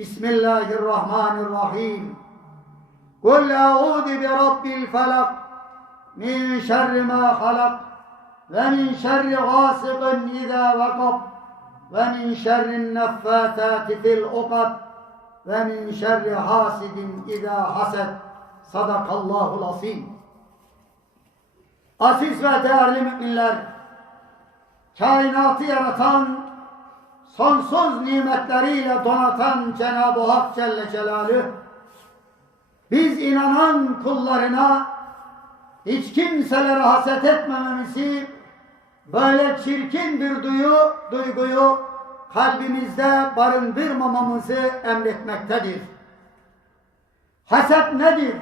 بسم الله الرحمن الرحيم قل أعوذ برب الفلق من شر ما خلق ومن شر غاسق إذا وقب ومن شر النفاثات في العقد ومن شر حاسد إذا حسد صدق الله العظيم Aziz ve değerli müminler, kainatı yaratan, sonsuz nimetleriyle donatan Cenab-ı Hak Celle Celaluhu, biz inanan kullarına hiç kimselere haset etmememizi, böyle çirkin bir duyu, duyguyu kalbimizde barındırmamamızı emretmektedir. Haset nedir?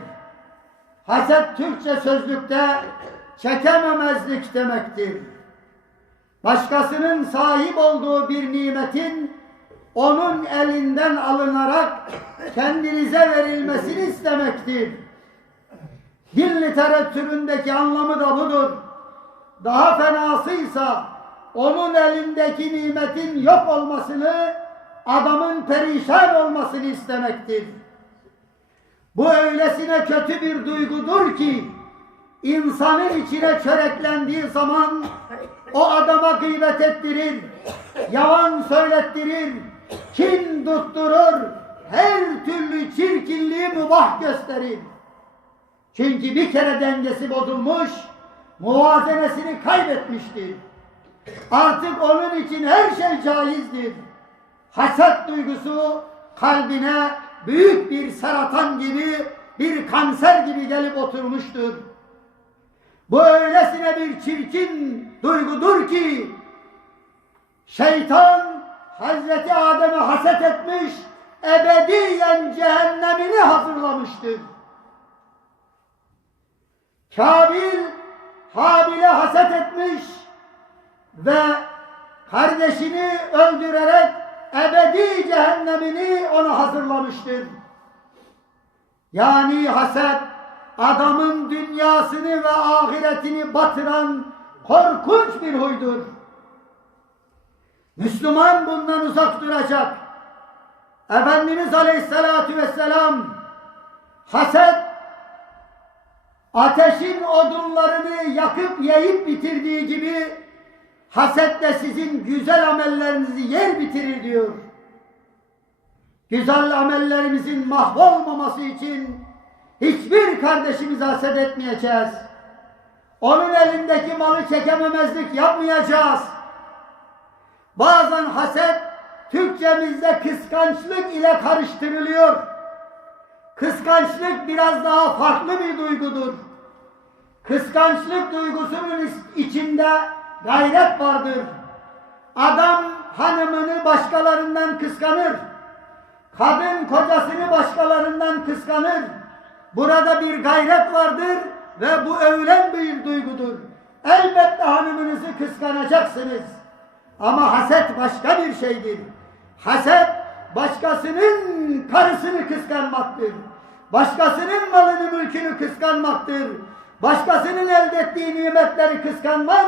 Haset Türkçe sözlükte çekememezlik demektir. Başkasının sahip olduğu bir nimetin onun elinden alınarak kendinize verilmesini istemektir. Dil literatüründeki anlamı da budur. Daha fenasıysa onun elindeki nimetin yok olmasını, adamın perişan olmasını istemektir. Bu öylesine kötü bir duygudur ki, insanın içine çöreklendiği zaman o adama gıybet ettirir, yalan söylettirir, kin tutturur, her türlü çirkinliği mübah gösterir. Çünkü bir kere dengesi bozulmuş, muvazenesini kaybetmiştir. Artık onun için her şey caizdir. Haset duygusu kalbine büyük bir saratan gibi, bir kanser gibi gelip oturmuştur. Bu öylesine bir çirkin duygudur ki şeytan Hazreti Adem'e haset etmiş, ebediyen cehennemini hazırlamıştır. Kabil Habil'e haset etmiş ve kardeşini öldürerek ebedi cehennemini ona hazırlamıştır. Yani haset adamın dünyasını ve ahiretini batıran korkunç bir huydur. Müslüman bundan uzak duracak. Efendimiz Aleyhisselatü Vesselam haset ateşin odunlarını yakıp yiyip bitirdiği gibi haset de sizin güzel amellerinizi yer bitirir diyor. Güzel amellerimizin mahvolmaması için hiçbir kardeşimize haset etmeyeceğiz. Onun elindeki malı çekememezlik yapmayacağız. Bazen haset Türkçemizde kıskançlık ile karıştırılıyor. Kıskançlık biraz daha farklı bir duygudur. Kıskançlık duygusunun içinde gayret vardır. Adam hanımını başkalarından kıskanır. Kadın kocasını başkalarından kıskanır. Burada bir gayret vardır ve bu övülen bir duygudur. Elbette hanımınızı kıskanacaksınız. Ama haset başka bir şeydir. Haset başkasının karısını kıskanmaktır. Başkasının malını mülkünü kıskanmaktır. Başkasının elde ettiği nimetleri kıskanmak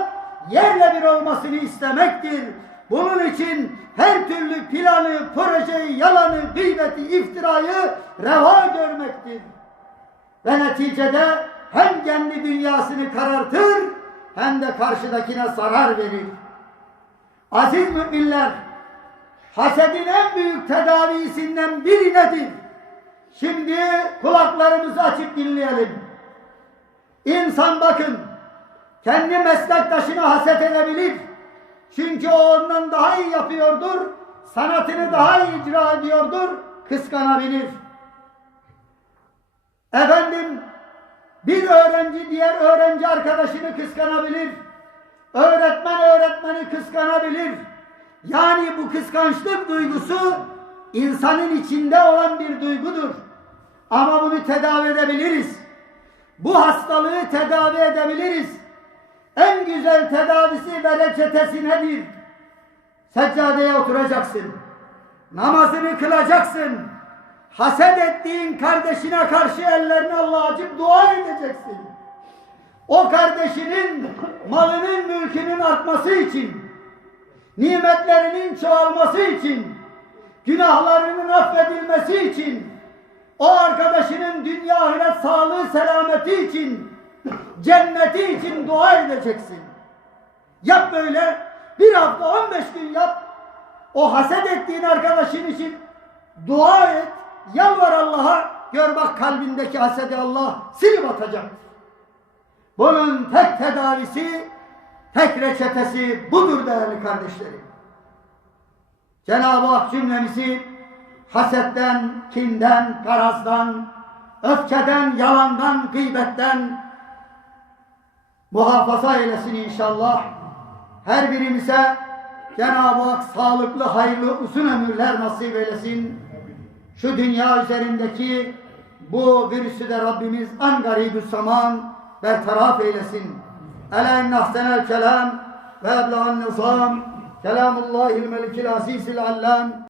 yerle bir olmasını istemektir. Bunun için her türlü planı, projeyi, yalanı, gıybeti, iftirayı reva görmektir. Ve neticede hem kendi dünyasını karartır hem de karşıdakine zarar verir. Aziz müminler, hasedin en büyük tedavisinden biri nedir? Şimdi kulaklarımızı açıp dinleyelim. İnsan bakın, kendi meslektaşına haset edebilir. Çünkü o ondan daha iyi yapıyordur, sanatını daha iyi icra ediyordur, kıskanabilir. Efendim, bir öğrenci diğer öğrenci arkadaşını kıskanabilir. Öğretmen öğretmeni kıskanabilir. Yani bu kıskançlık duygusu insanın içinde olan bir duygudur. Ama bunu tedavi edebiliriz. Bu hastalığı tedavi edebiliriz. En güzel tedavisi ve reçetesi nedir? Seccadeye oturacaksın. Namazını kılacaksın. Haset ettiğin kardeşine karşı ellerini Allah'a açıp dua edeceksin. O kardeşinin malının mülkünün artması için, nimetlerinin çoğalması için, günahlarının affedilmesi için, o arkadaşının dünya ahiret sağlığı selameti için, cenneti için dua edeceksin. Yap böyle, bir hafta 15 gün yap, o haset ettiğin arkadaşın için dua et, yalvar Allah'a, gör bak kalbindeki hasedi Allah silip atacaktır. Bunun tek tedavisi, tek reçetesi budur değerli kardeşlerim. Cenab-ı Hak cümlemizi hasetten, kinden, karazdan, öfkeden, yalandan, gıybetten muhafaza eylesin inşallah. Her birimize Cenab-ı Hak sağlıklı, hayırlı, uzun ömürler nasip eylesin. Şu dünya üzerindeki bu virüsü de Rabbimiz en garibü zaman bertaraf eylesin. Ela inne ahsenel kelam ve ebla'n nizam kelamullahil melikil azizil allam